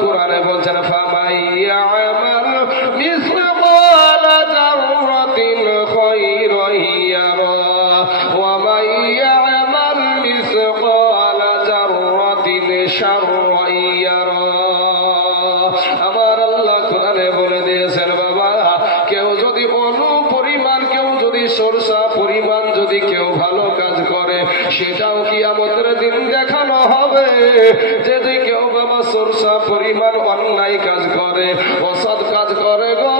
কোরআনে বলছেন ফামাইয়ামাল মিসকালা যাররাতিন খায়রান ইয়ারা ওয়া মাইয়ামাল মিসকালা যাররাতিন শাররান ইয়ারা। আমার আল্লাহ কোরআনে বলে দিয়েছেন বাবা, কেউ যদি অনুপরিমাণ, কেউ যদি সরষা পরিমাণ যদি কেউ ভালো কাজ করে, সেটাও কিয়ামতের দিন দেখানো হবে। যদি কেউ বাবা সরষা পরিমাণ অন্যায় কাজ করে, অসৎ কাজ করে গো,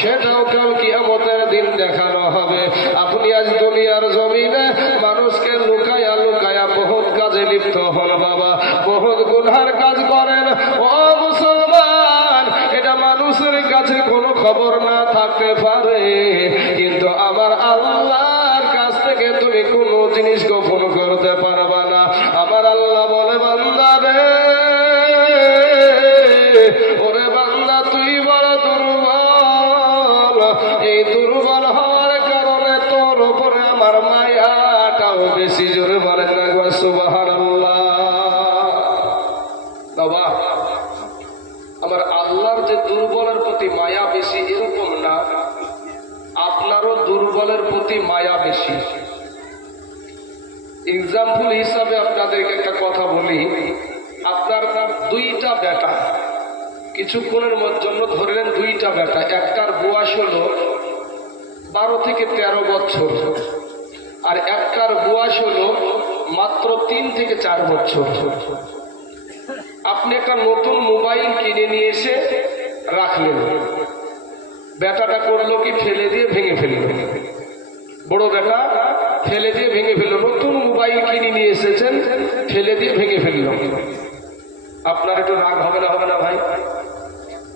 সেটাও কেউ কিয়ামতের দিন দেখানো হবে। আপনি আজ দুনিয়ার জমিনে মানুষকে লুকায়া লুকায়া বহুত কাজে লিপ্ত হন বাবা, বহুত গুনার কাজ করেন। ও মুসলমান, এটা মানুষের কাছে কোনো খবর না থাকতে পারে, কিন্তু আমার আল্লাহর কাছ থেকে তুমি কোনো জিনিস গোপন করতে পারবা না। আমার আল্লাহ বলে বান্দা রে, ওরে বান্দা তুই বড় দুর্বল, এই দুর্বল হওয়ার কারণে তোর উপরে আমার মায়াটাও বেশি। জোরে বলেন না সুবহানাল্লাহ। বাবা, আমার আল্লাহর যে দুর্বলের প্রতি মায়া বেশি এরকম না, আপনারও দুর্বলের প্রতি মায়া বেশি। এক্সাম্পল হিসাবে আপনাদেরকে একটা কথা বলি। আপনার দুইটা বেটা, কিছুক্ষণের জন্য ধরলেন দুইটা বেটা, একটার বয়স হলো 12 থেকে 13 বছর, আর একটার বয়স হলো মাত্র 3 থেকে 4 বছর। আপনি একটা নতুন মোবাইল কিনে নিয়ে এসে রাখলেন, বেটাটা করলো কি ফেলে দিয়ে ভেঙে ফেলল। বড় বেটা ফেলে দিয়ে ভেঙে ফেলল। নতুন মোবাইল কিনে নিয়ে এসেছেন, ফেলে দিয়ে ভেঙে ফেলল। আপনার একটু রাগ হবে না? হবে না ভাই?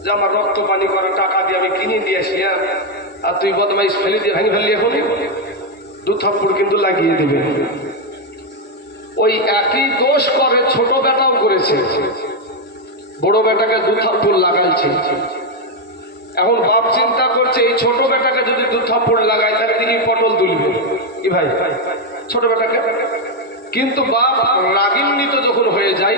যে আমার রক্ত পানি করা টাকা দিয়ে আমি কিনে দিয়ে আসি, আর তুই বদমাইশ ফেলে দিয়ে ভেঙে ফেললি, এখন 2 থাপ্পড় কিন্তু লাগিয়ে দেবে। ওই একই দোষ করে ছোট বেটাও করেছে, বড় বেটাকে 2 থাপ্পড় লাগাইছে। এখন বাপ চিন্তা করছে এই ছোট বেটাকে যদি 2 থাপ্পড় লাগায় তাহলে তিনি পটল তুলবে কি ভাই, ছোট বেটাকে। কিন্তু বাপ রাগিন্বিত যখন হয়ে যায়,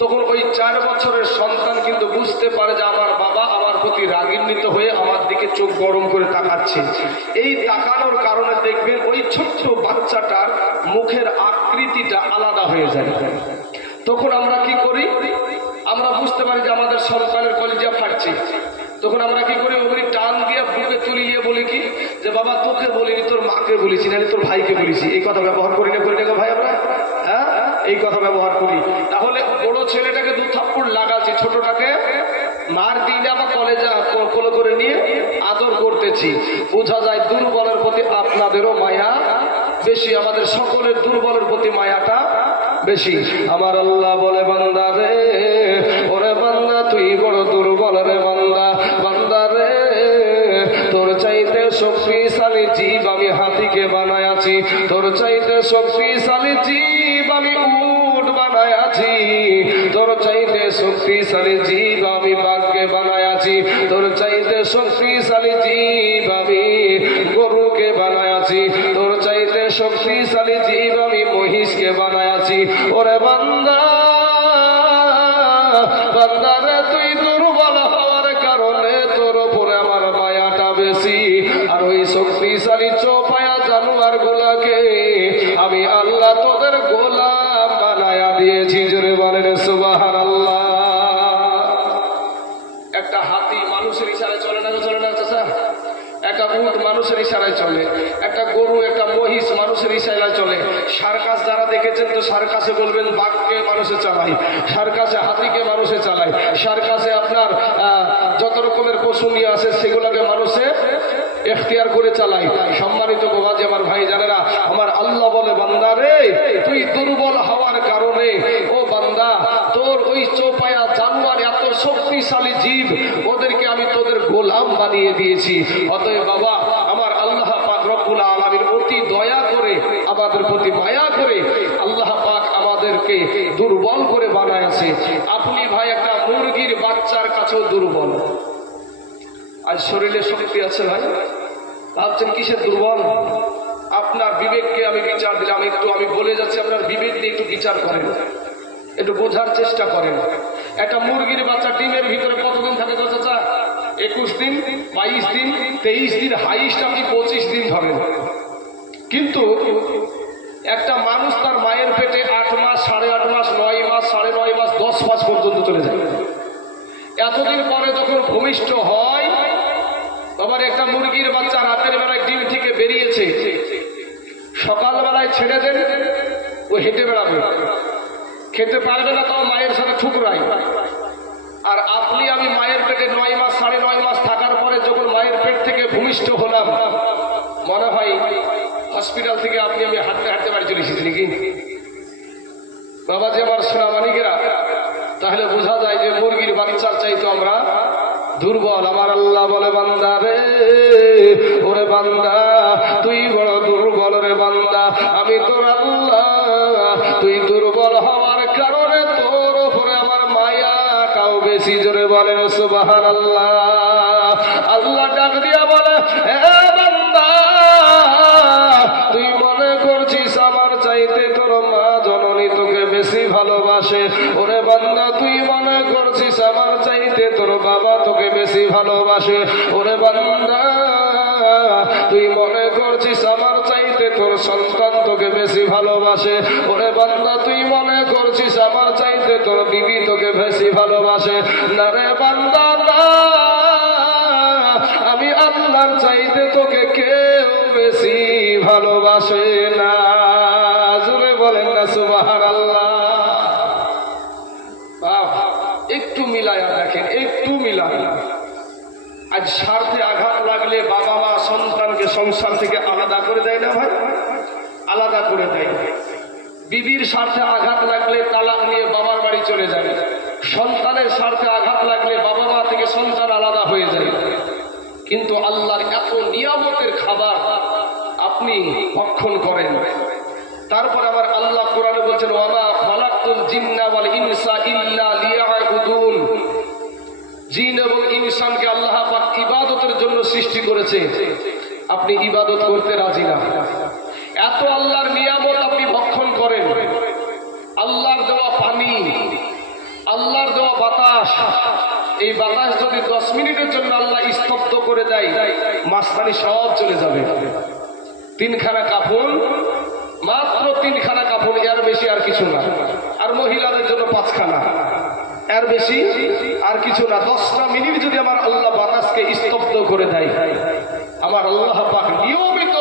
তখন ওই 4 বছরের সন্তান কিন্তু বুঝতে পারে যে আমার বাবা আমার প্রতি রাগিন্বিত হয়ে আমার দিকে চোখ গরম করে তাকাচ্ছে। এই তাকানোর কারণে দেখবেন ওই ছোট্ট বাচ্চাটার মুখের আকৃতিটা আলাদা হয়ে যায়। তখন আমরা কি করি? আমরা বুঝতে পারি যে আমাদের সন্তানের কলিজা ফাটছে। তখন আমরা কি করি? ওগুলি টান দিয়ে বুকে তুলি দিয়ে বলি কি যে বাবা তোকে বলিনি, তোর মাকে বলেছি, নাহলে তোর ভাইকে বলেছি। এই কথা ব্যবহার করি না ভাই আমরা? হ্যাঁ, এই কথা ব্যবহার করি। তাহলে বড় ছেলেটাকে 2 থাপ্পড় লাগাচ্ছি, ছোটটাকে মার দিই না বা কলেজা কোলে করে নিয়ে আদর করতেছি। বোঝা যায় দুর্বলের প্রতি আপনাদেরও মায়া বেশি, আমাদের সকলের দুর্বলের প্রতি মায়াটা বেশি। আমার আল্লাহ বলে বান্দা রে, ওরে বান্দা তুই বড় দুর্বল রে বান্দা, বান্দা রে তোর চাইতে শক্তিশালী জীব আমি হাতিকে বানায় আছি, তোর চাইতে শক্তিশালী জীব আমি উট বানায় আছি, তোর চাইতে শক্তিশালী জীব আমি বাঘকে বানায় আছি, তোর চাইতে শক্তিশালী জীব আমি গরুকে বানায় আছি, তোর চাইতে শক্তিশালী জীব আমি মহিষকে বানায় আছি। ওরে বান্দা, বান্দারে তুই দুর্বল হওয়ার কারণে তোর উপরে আমার মায়াটা বেশি। আর ওই শক্তিশালী চোপায়া জানোয়ার গুলাকে আমি আল্লাহ তোদের গোলাম বানায়া দিয়েছি। জোরে বলেন সুবহানাল্লাহ। একটা হাতি মানুষের ইশারায় চলে না? চলে না চাচা? একটা উট মানুষের ইশারায় চলে, একটা গরু একটা মহিষ মানুষের ইশারায় চলে। সার্কাস যারা দেখেছেন তো সার্কাসে বলবেন বাঘকে মানুষে চালায়, সার্কাসে হাতিকে মানুষে চালায়, সার্কাসে আপনার যত রকমের পশু নিয়ে আসে সেগুলোকে মানুষে এখতিয়ার করে চালায়। সম্মানিত বাবাজি আমার ভাই জানেরা, আমার আল্লাহ বলে বান্দা রে তুই দুর্বল হওয়ার কারণে, ও বান্দা তোর ওই চৌপায়া জানোয়ার এত শক্তিশালী জীব, ওদেরকে আমি তোদের গোলাম বানিয়ে দিয়েছি। অতএব বাবা আমার আল্লাহ পাক রব্বুল আলামিন অতি দয়া করে আমাদের প্রতি মায়া করে আল্লাহ পাক আমাদেরকে দুর্বল করে বানায়ছে। আপনি ভাই একটা মুরগির বাচ্চার কাছেও দুর্বল। আজ শরীরে শক্তি আছে ভাই, ভাবছেন কিসের দুর্বল? আপনার বিবেককে আমি বিচার দিলাম, একটু আমি বলে যাচ্ছি, আপনার বিবেক নিয়ে একটু বিচার করেন, একটু বোঝার চেষ্টা করেন। একটা মুরগির বাচ্চা ডিমের ভিতরে কতদিন থাকে তো চাচা? 21 দিন, 22 দিন, 23 দিন, হাইস্ট আপনি 25 দিন ধরেন। কিন্তু একটা মানুষ তার মায়ের পেটে 8 মাস, 8.5 মাস, 9 মাস, 9.5 মাস, 10 মাস পর্যন্ত চলে যায়। এতদিন পরে যখন ভূমিষ্ঠ হয়, আবার একটা মুরগির বাচ্চা রাতের বেলায় ডিম থেকে বেরিয়েছে, সকালবেলায় ছেড়ে দেন, ও হেঁটে বেড়াবে, খেতে পারবে না, তাও মায়ের সাথে ঠুকরাই। আর আপনি আমি মায়ের পেটে 9 মাস, 9.5 মাস থাকার পরে যখন মায়ের পেট থেকে ভূমিষ্ঠ হলাম, মনে হয় হসপিটাল থেকে আপনি আমি হাঁটতে হাঁটতে বাড়ি চলে এসেছি নাকি? বাবা যে আমার সোনা মানিকেরা, তাহলে বোঝা যায় যে মুরগির বাচ্চার চাইতো আমরা দুর্বল। আমার আল্লাহ বলে, বান্দা রে, ওরে বান্দা, তুই বড় দুর্বল রে বান্দা, আমি তোর আল্লাহ। তুই দুর্বল হওয়ার কারণে তোর উপরে আমার মায়াটাও বেশি। জোরে বলেন সুবহানাল্লাহ। আল্লাহ ডাক দিয়া বলে, এ বান্দা, তুই মনে করছিস আমার চাইতে তোর মা জননী তোকে বেশি ভালোবাসে। ওরে বান্দা, তুই মনে করছিস আমার চাইতে তোর বাবা তোকে বেশি ভালোবাসে। ওরে বান্দা, তুই মনে করছিস আমার চাইতে তোর সন্তান তোকে বেশি ভালোবাসে। ওরে বান্দা, তুই মনে করছিস আমার চাইতে তোর বিবি তোকে বেশি ভালোবাসে। না রে বান্দা, না, আমি আল্লাহর চাইতে তোকে কেউ বেশি ভালোবাসে না। জোরে বলেন না সুবহানাল্লাহ। একটু মিলায়া দেখেন, একটু মিলায়া। আজ স্বার্থে আঘাত লাগলে বাবা মা সন্তানকে সংসার থেকে আলাদা করে দেয় না ভাই? আলাদা করে দেয়। বিবির স্বার্থে আঘাত লাগলে তালাক নিয়ে বাবার বাড়ি চলে যায়। সন্তানের স্বার্থে আঘাত লাগলে বাবা মা থেকে সন্তান আলাদা হয়ে যায়। কিন্তু আল্লাহর এত নিয়ামতের খাবার আপনি ভক্ষণ করেন। তারপর আবার আল্লাহ কোরআনে বলছেন, ওয়ামা খালাকতুল জিন্না ওয়াল ইনসা ইল্লা লিয়াবুদুন। জিন এবং ইনসানকে আল্লাহ পাক ইবাদতের জন্য সৃষ্টি করেছে। আপনি ইবাদত করতে রাজি না। এত আল্লাহর নিয়ামত আপনি ভক্ষণ করেন। আল্লাহর দেওয়া পানি, আল্লাহর দেওয়া বাতাস, এই বাতাস যদি 10 মিনিটের জন্য আল্লাহ স্তব্ধ করে দেয়, মাঝখানে সব চলে যাবে। 3খানা কাফন, মাত্র 3খানা কাফন, এর বেশি আর কিছু না। আর মহিলাদের জন্য 5খানা, এর বেশি আর কিছু না। 10টা মিনিট যদি আমার আল্লাহ বাতাসকে স্তব্ধ করে দেয়, আমার আল্লাহ পাক নিয়মিত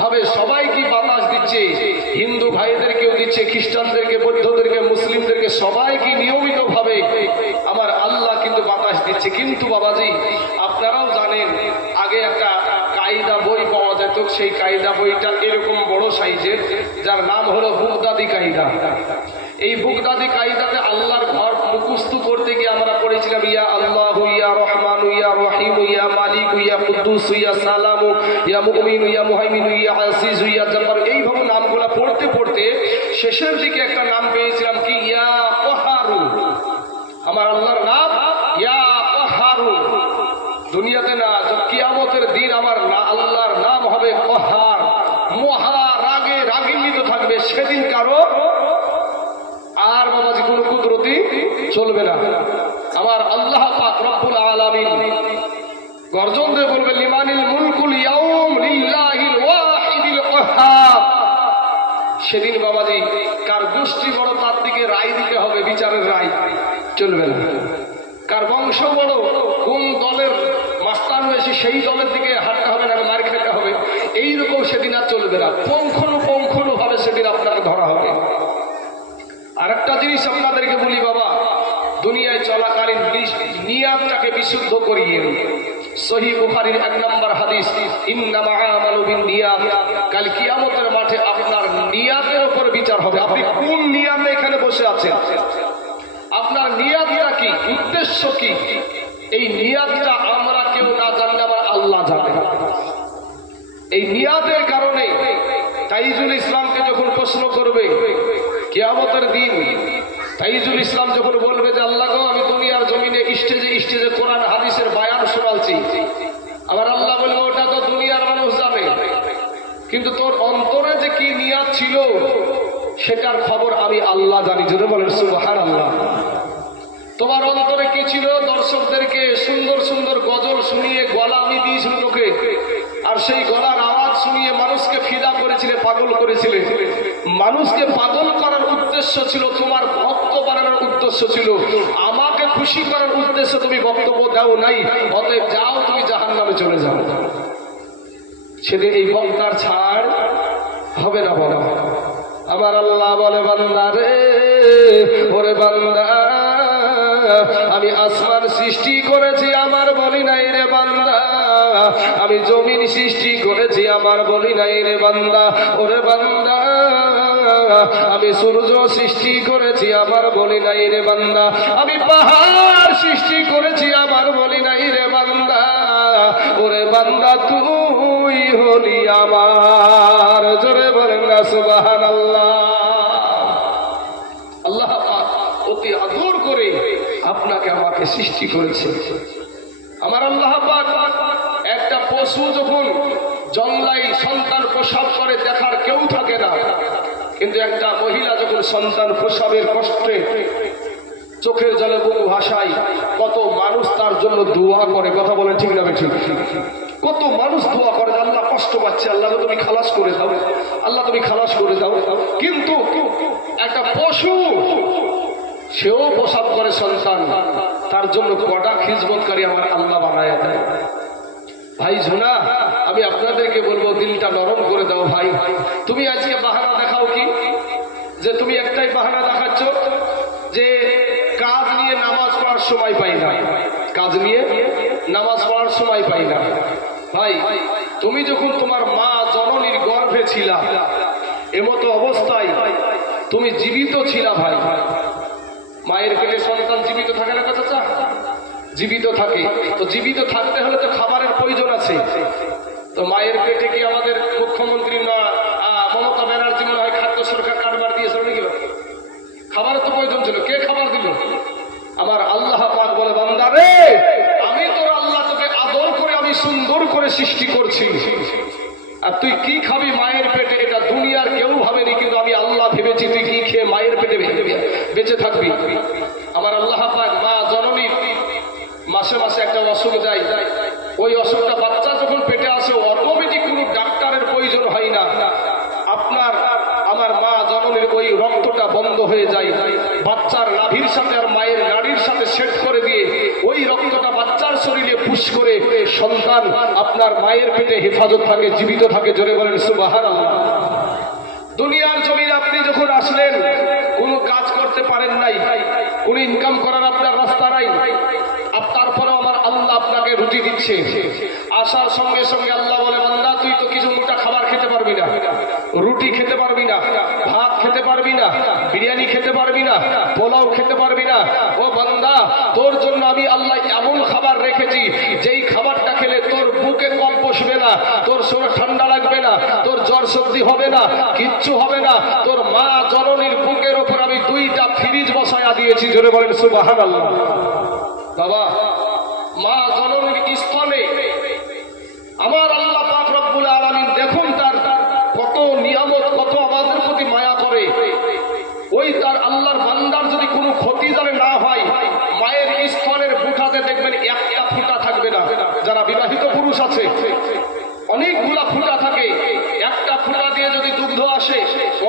ভাবে সবাইকে বাতাস দিচ্ছে। হিন্দু ভাইদেরকেও দিচ্ছে, খ্রিস্টানদেরকে, বৌদ্ধদেরকে, মুসলিমদেরকে, সবাইকে নিয়মিত ভাবে আমার আল্লাহ কিন্তু বাতাস দিচ্ছে। কিন্তু বাবাজি, আপনারাও জানেন, আগে একটা কায়দা বই পাওয়া যেত। সেই কায়দা বইটা এরকম বড় সাইজের, যার নাম হলো বুগদাদি কায়দা। এই বুগদাদি কায়দাতে আল্লাহর ঘর মুখস্থ করতে গিয়ে আমরা পড়েছিলাম, ইয়া আল্লাহু ইয়া রহমান ইয়া রহিম ইয়া মালিক ইয়া কুদ্দুস ইয়া সালাম ইয়া মুমিন ইয়া মুহাইমিন ইয়া আজিজ ইয়া জব্বার। এইভাবে নামগুলা পড়তে পড়তে শেষের দিকে একটা নাম পেয়েছিলাম, কি? ইয়া কাহারু। আমার আল্লাহর নাম ইয়া কাহারু। দুনিয়াতে না, কিয়ামতের দিন আমার আল্লাহর নাম হবে কাহার। মহা রাগে রাগিন্বিত থাকবে। সেদিন কারো আর বাবাজি কোন কুদরতি চলবে না। আমার আল্লাহ পাক রব্বুল আলামিন গর্জন দিয়ে বলবে, লিমানিল মুলকুল ইয়াউম লিল্লাহিল ওয়াহিদিল কাহ্হার। সেদিন বাবাজি কার গোষ্ঠী বড় তার দিকে রায় দিতে হবে, বিচারের রায় চলবে না। কার বংশ বড়, কোন দলের মাস্তান হয়েছে সেই দলের দিকে হাঁটতে হবে, না মার খেতে হবে। এইরকম সেদিন আর চলবে না। পুঙ্খানুপুঙ্খানু ভাবে সেদিন আপনাকে ধরা হবে। আর একটা জিনিস আপনাদেরকে বলি বাবা, দুনিয়ায় চলাকালীন নিয়াতটাকে বিশুদ্ধ করিয়ে। সহিহ বুখারীর 1 নম্বর হাদিস, ইন্নামা আমালু বিন্নিয়াত। কাল কিয়ামতের মাঠে আপনার নিয়াতের উপর বিচার হবে। আপনি কোন নিয়াতে এখানে বসে আছেন, আপনার নিয়াতটা কি, উদ্দেশ্য কি? এই নিয়াতটা আমরা কেউ না জানলে আমার আল্লাহ জানে। এই নিয়াতের কারণে তাইজুল ইসলামকে যখন প্রশ্ন করবে কিয়ামতের দিন, তাইজুল ইসলাম যখন বলবে যে আল্লাহ গো, আমি দুনিয়ার জমিনে স্টেজে কোরআন হাদিসের বায়ান শোনাচ্ছি, আমার আল্লাহ বলবে ওটা তো দুনিয়ার মানুষ জানে, কিন্তু তোর অন্তরে যে কি নিয়াত ছিল সেটার খবর আমি আল্লাহ জানি। যদি বলেন সুবহানাল্লাহ। তোমার অন্তরে কি ছিল? দর্শকদেরকে সুন্দর সুন্দর গজল শুনিয়ে গলা আমি দিয়েছিল তোকে, আর সেই গলার আওয়াজ শুনিয়ে মানুষকে ফিদা করেছিলে, পাগল করেছিলে। মানুষকে পাগল করার উদ্দেশ্য ছিল, তোমার ভক্ত বানানোর উদ্দেশ্য ছিল। আমাকে খুশি করার উদ্দেশ্যে তুমি বক্তব্য দাও নাই, অতএব যাও, তুমি জাহান্নামে চলে যাও। সেদিন এই বক্তার ছাড় হবে না। বলো আমার আল্লাহ বলে, বান্দা রে, ওরে বান্দা, আমি আসমান সৃষ্টি করেছি, আমার বলি নাই রে বান্দা। আমি জমিন সৃষ্টি করেছি, আমার বলি নাই রে বান্দা। ওরে বান্দা, আমি সূর্য সৃষ্টি করেছি, আমার বলি নাই রে বান্দা। আমি পাহাড় সৃষ্টি করেছি, আমার বলি নাই রে বান্দা। ওরে বান্দা, তুই হলি আমার। জোরে বলেন না সুবহানাল্লাহ। আল্লাহ অতি আদর করে আপনাকে আমাকে সৃষ্টি করেছে। আমার আল্লাহ পাক একটা পশু যখন জংলাই সন্তান প্রসব করে দেখার কেউ থাকে না, কিন্তু একটা মহিলা যখন সন্তান প্রসবের কষ্টে চোখের জলে বুক ভাসায়, কত মানুষ তার জন্য দোয়া করে। কথা বলেন ঠিক না বেঠিক? কত মানুষ দোয়া করে, আল্লাহ কষ্ট পাচ্ছে, আল্লাহ তুমি খালাস করে দাও, আল্লাহ তুমি খালাস করে দাও। কিন্তু একটা পশু, সেও প্রসব করে সন্তান, তার জন্য কটা খিজমতকারী আমার আল্লাহ বানায় দেয়। ভাই ঝুনা, আমি আপনাদেরকে বলবো, দিলটা নরম করে দাও ভাই। তুমি আজকে বাহানা দেখাও কি, যে তুমি একটাই বাহানা দেখাচ্ছ যে কাজ নিয়ে নামাজ পড়ার সময় পাই না, কাজ নিয়ে নামাজ পড়ার সময় পাই না। ভাই, তুমি যখন তোমার মা জননীর গর্ভে ছিলা, এমতো অবস্থায় তুমি জীবিত ছিলা। ভাই, মায়ের পেটে সন্তান জীবিত থাকে না কথা? জীবিত থাকে। তো জীবিত থাকতে হলে তো খাবারের প্রয়োজন আছে। তো মায়ের পেটে কি আমাদের মুখ্যমন্ত্রী মমতা ব্যানার্জি মনে হয় খাদ্য সরকার কারবার দিয়েছিল নাকি? খাবারের তো প্রয়োজন ছিল, কে খাবার দিল? আমার আল্লাহ পাক বলে, বান্দা রে, আমি তোর আল্লাহ, তোকে আদর করে আমি সুন্দর করে সৃষ্টি করছি, আর তুই কি খাবি মায়ের পেটে এটা দুনিয়ার কেউ ভাবেনি, কিন্তু আমি আল্লাহ ভেবেছি তুই কি খেয়ে মায়ের পেটে বেঁচে থাকবি। আমার আল্লাহ পাক মা জননী মাসে মাসে একটা অসুখ যায়, ওই অসুখটা বাচ্চা যখন পেটে আসে অটোমেটিক কোনো ডাক্তারের প্রয়োজন হয় না, আপনার আমার মা জননীর ওই রক্তটা বন্ধ হয়ে যায়, বাচ্চার নাভির সাথে আর মায়ের নাড়ির সাথে সেট করে দিয়ে ওই রক্তটা বাচ্চার শরীরে পুশ করে সন্তান আপনার মায়ের পেটে হেফাজত থাকে, জীবিত থাকে। জোরে বলেন সুবহানাল্লাহ। দুনিয়ার জমিনে আপনি যখন আসলেন, কোনো কাজ করতে পারেন নাই, কোনো ইনকাম করার আপনার রাস্তা নাই, তারপরে আমার আল্লাহ আপনাকে রুটি দিচ্ছে। আসার সঙ্গে সঙ্গে আল্লাহ বলে, বান্দা তুই তো কিছু মোটা খাবার খেতে পারবি না, রুটি খেতে পারবি না, ভাত খেতে পারবি না, বিরিয়ানি খেতে পারবি না, পোলাও খেতে পারবি না। ও বান্দা, তোর জন্য আমি আল্লাহ এমন খাবার রেখেছি, যেই খাবারটা খেলে তোর বুকে কম বসবে না, তোর শরীর ঠান্ডা লাগবে না, তোর জ্বর সর্দি হবে না, কিচ্ছু হবে না। তোর মা জননীর বুকের ওপর আমি 2টা ফ্রিজ বসায়া দিয়েছি। জোরে বলেন সুবহানাল্লাহ। বাবা, মা জননীর স্থলে আমার আল্লাহ পাক রব্বুল আলামিন দেখুন তার কত নিয়ামত, কত আমাদের প্রতি মায়া করে। ওই তার আল্লাহর বান্দার যদি কোনো ক্ষতি জানে না হয়, মায়ের স্তনের বুটাতে দেখবেন একটা ফুটা থাকবে না। যারা বিবাহিত পুরুষ আছে, অনেকগুলা ফুটা থাকে, একটা ফুটা দিয়ে যদি দুগ্ধ আসে,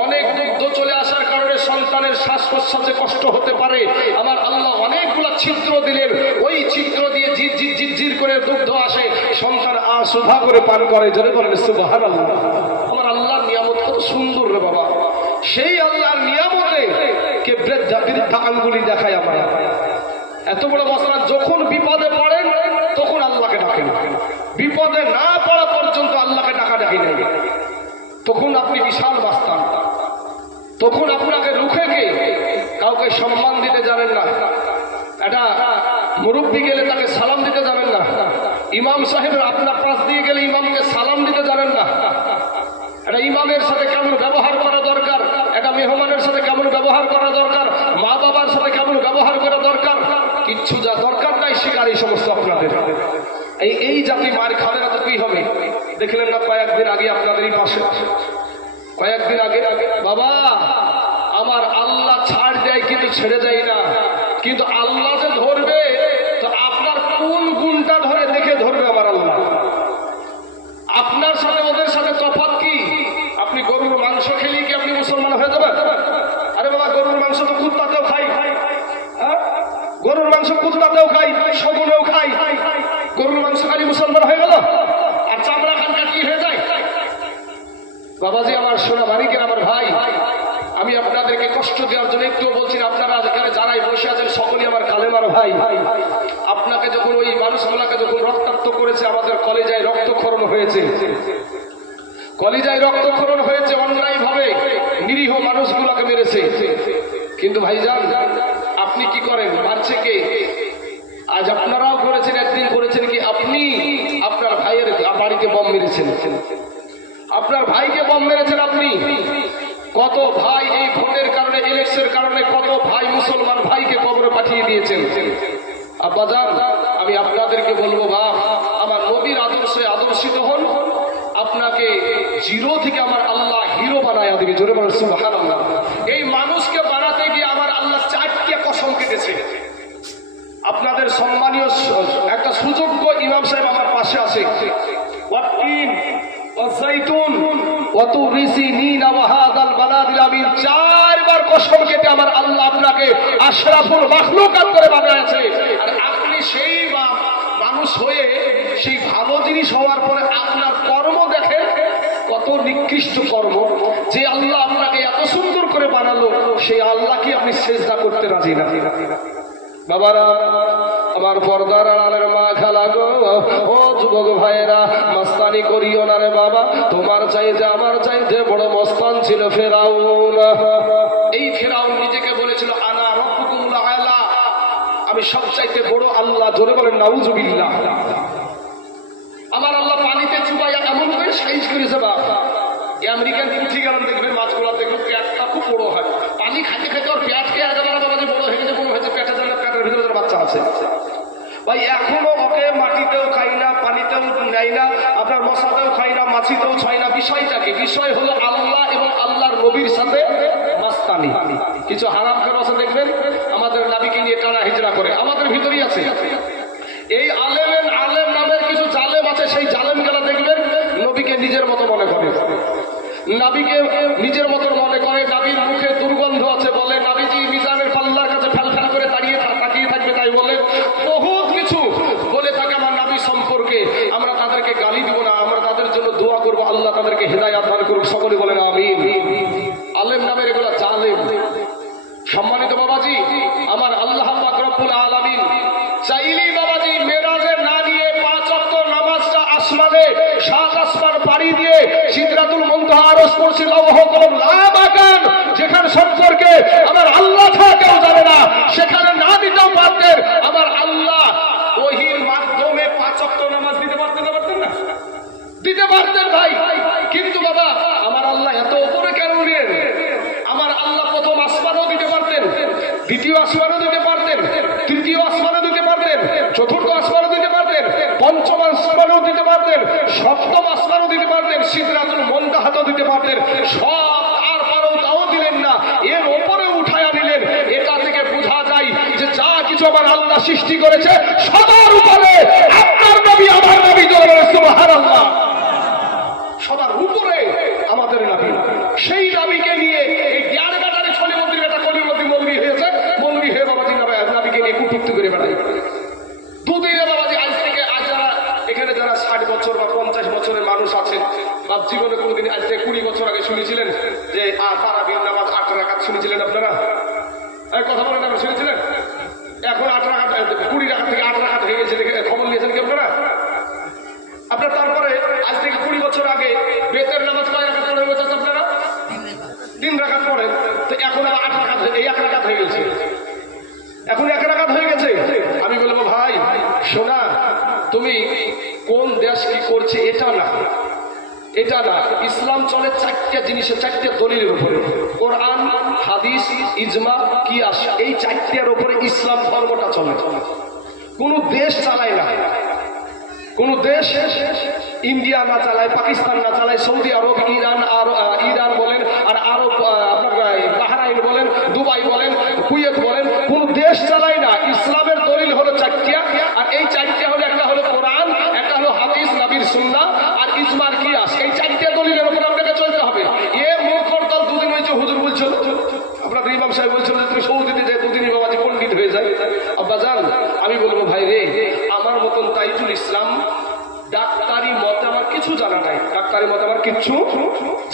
অনেক দুগ্ধ চলে আসার কারণে সন্তানের শ্বাস প্রশ্বাসে কষ্ট হতে পারে। আমার আল্লাহ অনেকগুলা ছিদ্র দিলেন, ওই ছিদ্র দিয়ে ঝিরঝির করে দুগ্ধ আসে, সন্তান সুধা করে পান করে। জোরে বলেন সুবহানাল্লাহ। আমার আল্লাহর নিয়ামত কত সুন্দর রে বাবা। সেই আল্লাহর নিয়ামতে কে বৃদ্ধা আঙ্গুলি দেখায় আমার। এত বড় মশলা, যখন বিপদে পড়েন তখন আল্লাহকে ডাকেন, বিপদে না পড়া পর্যন্ত আল্লাহকে ডাকা ডাকি নেই। তখন আপনি বিশাল মাস্তান, তখন আপনাকে রুখে গিয়ে কাউকে সম্মান দিতে জানেন না। এটা মুরব্বী গেলে তাকে সালাম দিতে জানেন না, ইমাম সাহেবের আপনার পাশ দিয়ে গেলে ইমামকে সালাম দিতে জানেন না। এটা ইমামের সাথে কেমন ব্যবহার করা দরকার, এটা মেহমানের সাথে কেমন ব্যবহার করা দরকার, মা বাবার সাথে কেমন ব্যবহার করা দরকার, কিচ্ছু যা দরকার নাই শিকার এই সমস্ত আপনাদের। এই জাতি মার খাবে না তো কি হবে? দেখলেন না কয়েকদিন আগে আপনাদেরই পাশে, কয়েকদিন আগে, বাবা আমার আল্লাহ ছাড় দেয় কিন্তু ছেড়ে দেয় না, কিন্তু আল্লাহ যে গরুর মাংস কুত্তাতেও খাই, শগুনেও খাই। গরুর মাংস খালি মুসলমান হয়ে গেল, আর চামড়া খানকা কি হয়ে যায়? বাবাজি আমার, সোনা মানিকের আমার ভাই, আমি আপনাদেরকে কষ্ট দেওয়ার জন্য একটু বলছি না, আপনারা এখানে যারাই বসে আছেন সকলেই আমার কালেমার ভাই। আপনাকে যখন ওই মানুষগুলাকে যখন রক্তাক্ত করেছে, আমাদের কলেজায় রক্তক্ষরণ হয়েছে, কলেজায় রক্তক্ষরণ হয়েছে, অন্যায় ভাবে নিরীহ মানুষগুলাকে মেরেছে। কিন্তু ভাইজান আপনি কি করেন? মারছে কে? আজ আপনারাও করেছেন, একদিন করেছেন কি আপনি আপনার ভাইয়ের বাড়িতে বম মেরেছেন, আপনার ভাইকে বম মেরেছেন আপনি। কত ভাই এই ভোটের কারণে, ইলেকশনের কারণে কত ভাই মুসলমান ভাইকে কবরে পাঠিয়ে দিয়েছেন। আব্বাজান আমি আপনাদেরকে বলবো, বাপ আমার নবীর আদর্শে আদর্শিত হন, আপনাকে জিরো থেকে আমার আল্লাহ হিরো বানায়া দিবে। জোরে বলেন সুবহানাল্লাহ। এই মানুষকে বানাতে গিয়ে আমার আল্লাহ 4টি কসম কেটেছে। আপনাদের সম্মানীয় একটা সুযোগ্য ইমাম সাহেব আমার পাশে আছে, ওয়াতিন ওয়াজাইতুন ওয়াতুরি সিনিন ওয়া হাদাল বালাদিল আমিন, 4বার কসম কেটে আমার আল্লাহ আপনাকে আশরাফুল মাখলুকাত করে বানিয়েছে। আর আপনি সেই মানুষ হয়ে সেই ভালো জিনিস হওয়ার পরে আপনার কর্ম দেখেন কত নিকৃষ্ট কর্ম। যে আল্লাহ আপনাকে এত সুন্দর করে বানালো, সেই আল্লাহকে আপনি সেজদা করতে রাজি না। বাবারা আমার পর্দার আড়ালের মা খালা গো, ও যুবক ভাইয়েরা, মাস্তানি করিও না রে বাবা। তোমার চাইতে আমার চাইতে বড় মস্তান ছিল ফেরাউন। এই ফেরাউন নিজেকে বলেছিল আনা রব্বুকুমুল আলা, আমি সবচাইতে বড় আল্লাহ। জোরে বলেন নাউজুবিল্লাহ। আমার আল্লাহ পানিতে চুবাইয়া এমন করে সাইজ করেছে বাবা, আমেরিকান পুঁথি গেলাম দেখবেন মাছগুলা দেখবেন পেটটা খুব বড় হয়, পানি খাইতে খাইতে ওর পেট খেয়ে একেবারে বাবা যে বড় হয়ে গেছে, বড় হয়েছে, পেটের জন্য পেটের ভিতরে বাচ্চা আছে ভাই। এখনো ওকে মাটিতেও খাই না, পানিতেও নেয় না, আপনার মশাতেও খাই না, মাছিতেও ছয় না। বিষয়টা কি? বিষয় হলো আল্লাহ এবং আল্লাহর নবীর সাথে মাস্তানি। কিছু হারাম খাওয়া আছে দেখবেন আমাদের নবীকে নিয়ে টানা হিজড়া করে, আমাদের ভিতরেই আছে। এই আলেম নামের কিছু জালেম আছে, সেই জালেম গেলা দেখবেন নবীকে নিজের মতো মনে করে, নাবিকে নিজের মতো মনে করে। নাবির মুখে দুর্গন্ধ আছে বলে, নাবিজি মিজানের পাল্লার কাছে ফেল ফেল করে তাকিয়ে থাকবে তাই বলে, বহুত কিছু বলে থাকে আমার নাবি সম্পর্কে। আমরা তাদেরকে গালি দিব না, আমরা তাদের জন্য দোয়া করবো, আল্লাহ তাদেরকে হেদায়েত দান করুক, সকলে বলেন আমিন। আলেম নামের এগুলা জালেম। সম্মানিত বাবাজি আমার, আল্লাহ পাক রব্বুল আলামিন চাইলেই বাবাজি মেরাজে না নিয়ে 5 ওয়াক্ত নামাজটা আসমানে 7 আসমান পাড়ি দিয়ে সিদরাতুল মুনতাহা আরশ কুরসি লৌহ কলম লা মাকান, যেখানে সম্পর্কে আমার আল্লাহ ছাড়া কেউ জানে না, সেখানে না দিতেও পারতেন। আমার আল্লাহ ওহীর মাধ্যমে 5 ওয়াক্ত নামাজ দিতে পারতেন না? পারতেন না? দিতে পারতেন ভাই। কিন্তু বাবা আমার আল্লাহ এত উপরে কেন নিলেন? আমার আল্লাহ প্রথম আসমানও দিতে পারতেন, দ্বিতীয় আসমানও দিতে পারতেন, তৃতীয় আসমানও দিতে পারতেন, চতুর্থ আসমানও দিতে পারতেন, পঞ্চম আসমানও দিতে পারতেন, সপ্তম আসমানও দিতে পারতেন, সিদরাতুল মুনতাহাও দিতে পারতেন। সব তারপরেও তাও দিলেন না, এর ওপরে উঠায়া নিলেন। এটা থেকে বোঝা যায় যে যা কিছু আমার আল্লাহ সৃষ্টি করেছে সবার উপরে আপনার নবী আমার নবী, জোরে সুবহানাল্লাহ, সবার উপরে আমাদের নবী। সেই নবীকে নিয়ে এই জ্ঞান কাটারে ছলিমন্দির বেটা কলিমন্দি মৌলবি হয়েছে, মৌলবি হয়ে বাবাজি নবীকে নিয়ে কুটুক্তি করে বেড়ায়। দুদিনে বাবাজি আজ যারা এখানে যারা 60 বছর বা 50 বছরের মানুষ আছে, বা জীবনে কোনোদিন আজ থেকে 20 বছর আগে শুনেছিলেন যে তারাবির নামাজ 8 রাকাত শুনেছিলেন আপনারা? কথা বলেন, আপনারা শুনেছিলেন? এখন 8 রাকাত 20 রাকাত থেকে 8 রাকাত হয়ে গেছে, খবর নিয়েছেন কি আপনারা? আপনার তারপরে আজ থেকে 20 বছর আগে বেতের নামাজ কয় রাকাত পড়ে হয়েছে আপনারা? 3 রাকাত পড়ে। তো এখন 8 রাকাত, এই 1 রাকাত হয়ে গেছে, এখন 1 রাকাত হয়ে গেছে। আমি বলবো ভাই শোনা, তুমি কোন দেশ কি করছে এটা না, এটা না। ইসলাম চলে 4টা জিনিসে, 4টা দলিলের উপরে, কোরআন, হাদিস, ইজমা, কিয়াস। এই 4টার উপরে ইসলাম ধর্মটা চলে। কোন দেশ চালায় না, কোন দেশ ইন্ডিয়া না চালায়, পাকিস্তান না চালায়, সৌদি আরব, ইরান বলেন, আর আরব আপনার বাহরাইন বলেন, দুবাই বলেন, কুয়েত বলেন, কোন দেশ চালায় না। ইসলামের দলিল হলো 4টা, আর এই 4টা হলো, একটা হলো কোরআন, একটা হলো হাদিস নবীর সুন্নাহ, আর ইজমার কিয়াস। এই 4টা দলিলের উপর আপনাকে চলতে হবে। এ মূর্খর দল দুদিন হয়েছে হুজুর বলছিল, আপনাদের ইমাম সাহেব বলছিল যে তুমি সৌদিতে যে দুদিনই বাবাজি পণ্ডিত হয়ে হয়ে যায়। আব্বাজান আমি বলবো ভাই রে, আমার মতন তাইজুল ইসলাম ডাক্তারি মতে আমার কিছু জানা নাই, ডাক্তারি মতে আমার কিচ্ছু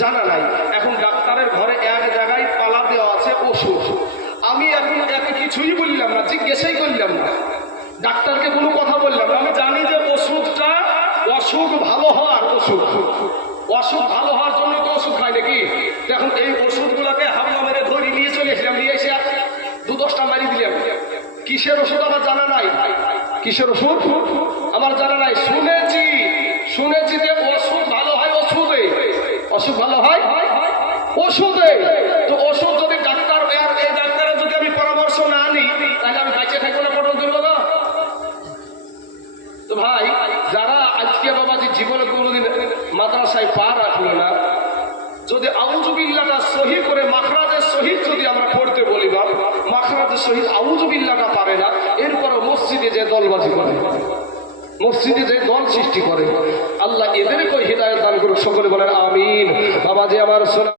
জানা নাই। এখন ডাক্তারের ঘরে এক জায়গায় পালা দেওয়া আছে ওষুধ, আমি এখন একে কিছুই বললাম না, জিজ্ঞেসাই করলাম না, ডাক্তারকে কোনো কথা বললাম না। আমি জানি যে ওষুধটা অসুখ ভালো হওয়ার ওষুধ, অসুখ ভালো হওয়ার জন্য তো ওষুধ খাই নাকি। এখন এই ওষুধগুলোকে হামলা মেরে ধরে নিয়ে চলে এসলাম, নিয়ে এসে 2-10টা মারি দিলাম। কিসের ওষুধ আমার জানা নাই, কিসের ওষুধ আমার জানা নাই। শুনেছি যে ওষুধ ভালো হয় ওষুধে, অসুখ ভালো হয় ওষুধে। তো ওষুধ যদি ডাক্তার, এই ডাক্তারের যদি আমি পরামর্শ না নিই তাহলে আমি বাঁচিয়ে থাকবো না, পটল তুলবো না। তো ভাই যারা আজকে বাবাজি জীবনে কোনোদিন মাদ্রাসায় পা রাখলো না, যদি আউযুবিল্লাহটা সহি করে মাখরাজের সহিত যদি আমরা পড়তে বলি, বা মাখরাজের সহিত আউযুবিল্লাহটা পারে না, এরপরে মসজিদে যে দলবাজি করে, মসজিদে যে দল সৃষ্টি করে, আল্লাহ এদেরকে হিদায়াত দান করুক। সকলে বলেন আমিন। বাবাজি আমার সোনা